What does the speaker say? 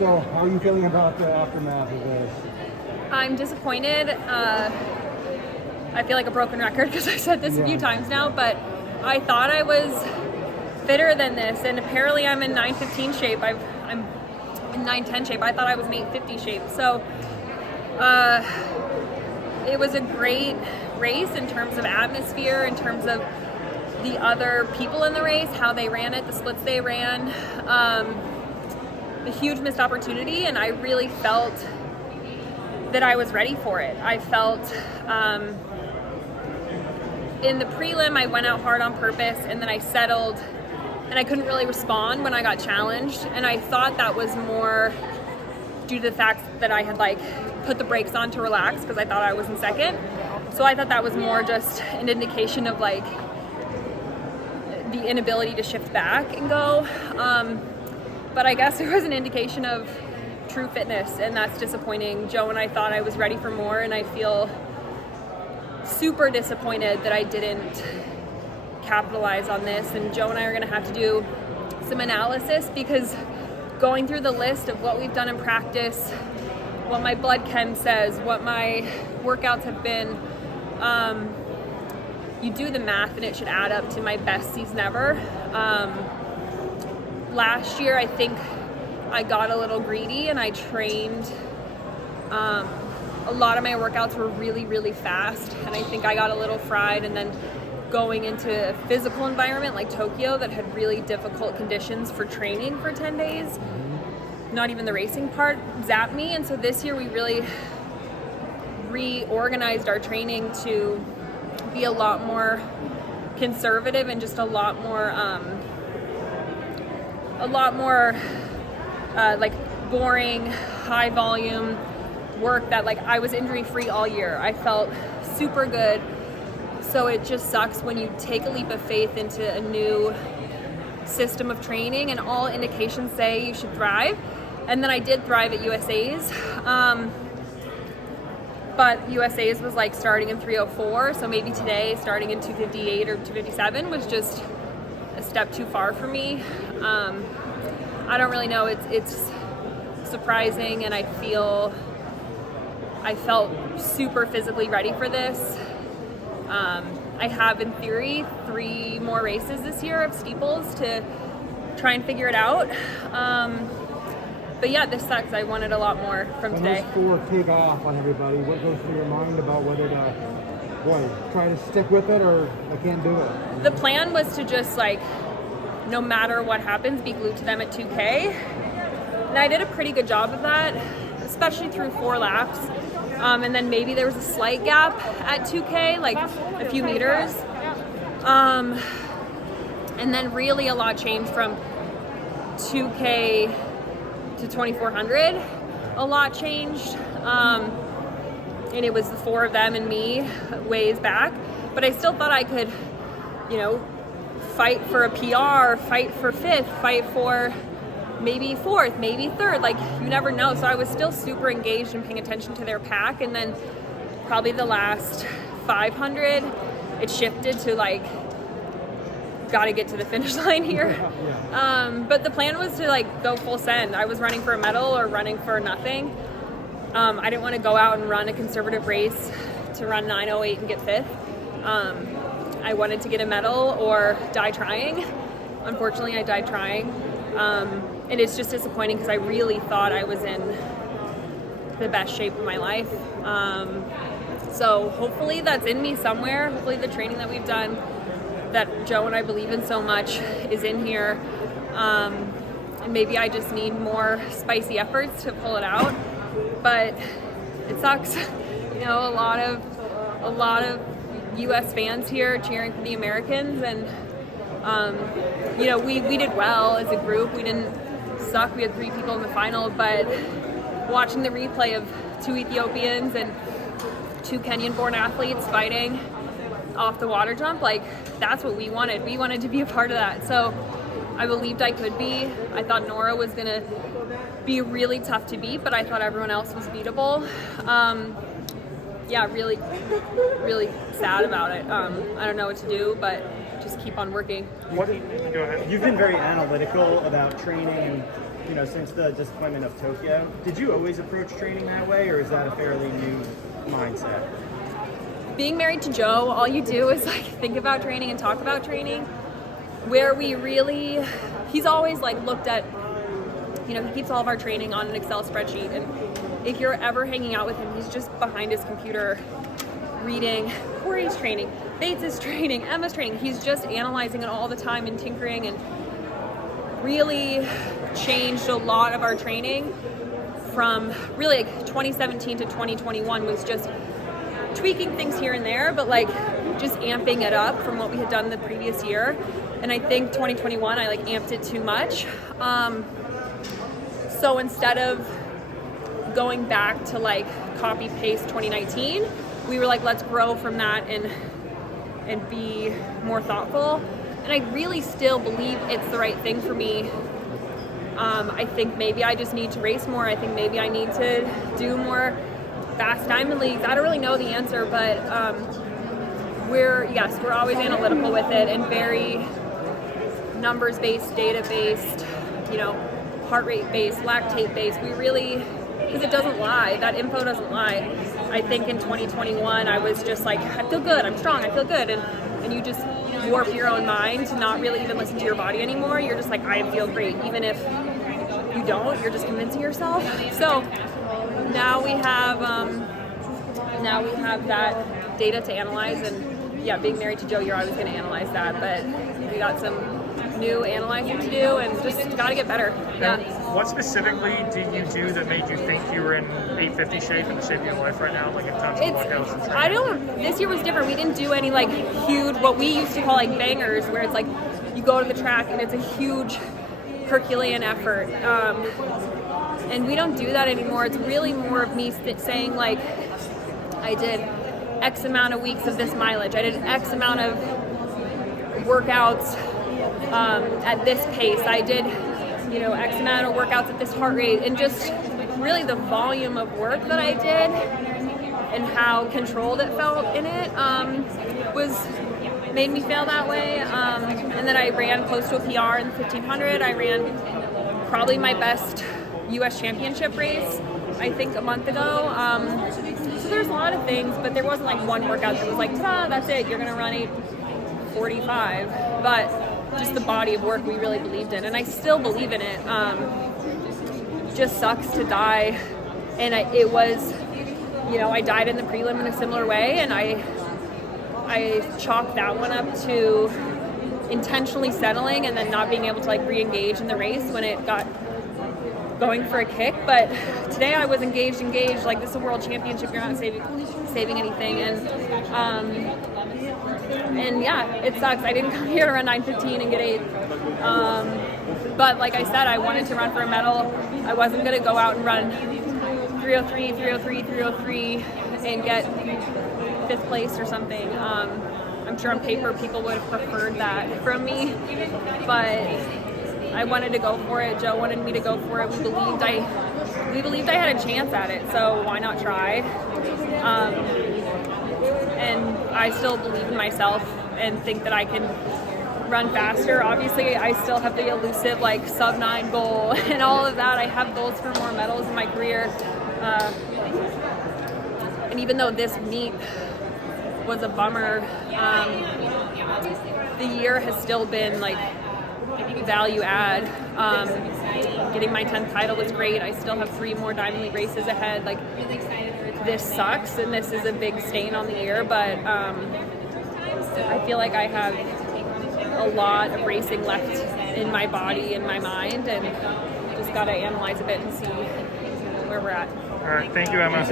So, how are you feeling about the aftermath of this? I'm disappointed. I feel like a broken record because I said this a few times now, but I thought I was fitter than this, and apparently I'm in 9:15 shape. I'm in 9:10 shape. I thought I was in 8:50 shape. So it was a great race in terms of atmosphere, in terms of the other people in the race, how they ran it, the splits they ran. A huge missed opportunity, and I really felt that I was ready for it. I felt in the prelim I went out hard on purpose, and then I settled and I couldn't really respond when I got challenged, and I thought that was more due to the fact that I had put the brakes on to relax because I thought I was in second. So I thought that was more just an indication of the inability to shift back and go. But I guess it was an indication of true fitness, and that's disappointing. Joe and I thought I was ready for more, and I feel super disappointed that I didn't capitalize on this. And Joe and I are going to have to do some analysis, because going through the list of what we've done in practice, what my blood chem says, what my workouts have been, you do the math and it should add up to my best season ever. Last year, I think I got a little greedy and I trained. A lot of my workouts were really, really fast, and I think I got a little fried. And then going into a physical environment like Tokyo that had really difficult conditions for training for 10 days, not even the racing part zapped me. And so this year we really reorganized our training to be a lot more conservative and just a lot more boring, high volume work that I was injury free all year. I felt super good. So it just sucks when you take a leap of faith into a new system of training and all indications say you should thrive. And then I did thrive at USA's. But USA's was starting in 3:04, so maybe today starting in 2:58 or 2:57 was just a step too far for me. I don't really know. It's surprising, and I felt super physically ready for this. I have, in theory, 3 more races this year of steeples to try and figure it out. But yeah, this sucks. I wanted a lot more from today. Those 4 take off on everybody. What goes through your mind about whether to, try to stick with it or I can't do it? The plan was to just no matter what happens, be glued to them at 2K. And I did a pretty good job of that, especially through 4 laps. And then maybe there was a slight gap at 2K, a few meters. And then really a lot changed from 2K to 2400. A lot changed. And it was the 4 of them and me ways back. But I still thought I could, fight for a PR, fight for 5th, fight for maybe 4th, maybe 3rd. You never know. So I was still super engaged and paying attention to their pack. And then probably the last 500, it shifted to gotta get to the finish line here. But the plan was to go full send. I was running for a medal or running for nothing. I didn't want to go out and run a conservative race to run 9:08 and get 5th. I wanted to get a medal or die trying. Unfortunately, I died trying. And it's just disappointing because I really thought I was in the best shape of my life. So hopefully that's in me somewhere. Hopefully the training that we've done, that Joe and I believe in so much, is in here. And maybe I just need more spicy efforts to pull it out. But it sucks. A lot of U.S. fans here cheering for the Americans, and we did well as a group. We didn't suck. We had 3 people in the final, but watching the replay of 2 Ethiopians and 2 Kenyan-born athletes fighting off the water jump, that's what we wanted. We wanted to be a part of that. So I believed I could be. I thought Nora was going to be really tough to beat, but I thought everyone else was beatable. Really, really sad about it. I don't know what to do, but just keep on working. Go ahead. You've been very analytical about training and since the disappointment of Tokyo. Did you always approach training that way, or is that a fairly new mindset? Being married to Joe, all you do is like think about training and talk about training. Where he's always like looked at, he keeps all of our training on an Excel spreadsheet, and if you're ever hanging out with him, he's just behind his computer reading Corey's training, Bates' training, Emma's training. He's just analyzing it all the time and tinkering, and really changed a lot of our training from really like 2017 to 2021 was just tweaking things here and there, but like just amping it up from what we had done the previous year. And I think 2021, I like amped it too much. So instead of going back to like copy paste 2019, we were like, let's grow from that and be more thoughtful. And I really still believe it's the right thing for me. I think maybe I just need to race more. I think maybe I need to do more fast diamond leagues. I don't really know the answer, but we're always analytical with it and very numbers-based, data-based, heart rate-based, lactate-based. We really, because it doesn't lie. That info doesn't lie. I think in 2021, I was just like, I feel good, I'm strong, I feel good. And you just warp your own mind to not really even listen to your body anymore. You're just like, I feel great. Even if you don't, you're just convincing yourself. So now we have that data to analyze, and yeah, being married to Joe, you're always going to analyze that, but we got some new analyzing to do and just got to get better. Yeah. What specifically did you do that made you think you were in 850 shape and the shape of your life right now, like in terms of workouts and training? This year was different. We didn't do any like huge, what we used to call like bangers, where it's like you go to the track and it's a huge Herculean effort. And we don't do that anymore. It's really more of me saying like, I did X amount of weeks of this mileage. I did X amount of workouts at this pace. I did, X amount of workouts at this heart rate, and just really the volume of work that I did and how controlled it felt in it made me feel that way. And then I ran close to a PR in the 1500. I ran probably my best U.S. championship race, I think, a month ago. So there's a lot of things, but there wasn't like one workout that was like, ta-da, that's it, you're gonna run 8:45. But just the body of work we really believed in, and I still believe in it. Just sucks to die, and it was, I died in the prelim in a similar way, and I chalked that one up to intentionally settling and then not being able to like re-engage in the race when it got going for a kick. But today I was engaged, like this is a world championship, you're not saving anything, and yeah, it sucks. I didn't come here to run 9:15 and get 8th. But like I said, I wanted to run for a medal. I wasn't going to go out and run 303, 303, 303 and get 5th place or something. I'm sure on paper people would have preferred that from me, but I wanted to go for it. Joe wanted me to go for it. We believed I had a chance at it, so why not try? And I still believe in myself and think that I can run faster. Obviously, I still have the elusive like sub-9 goal and all of that. I have goals for more medals in my career. And even though this meet was a bummer, the year has still been like value add. Getting my 10th title was great. I still have 3 more Diamond League races ahead. Like, this sucks, and this is a big stain on the year, but I feel like I have a lot of racing left in my body and my mind, and just got to analyze a bit and see where we're at. All right, thank you, Emma.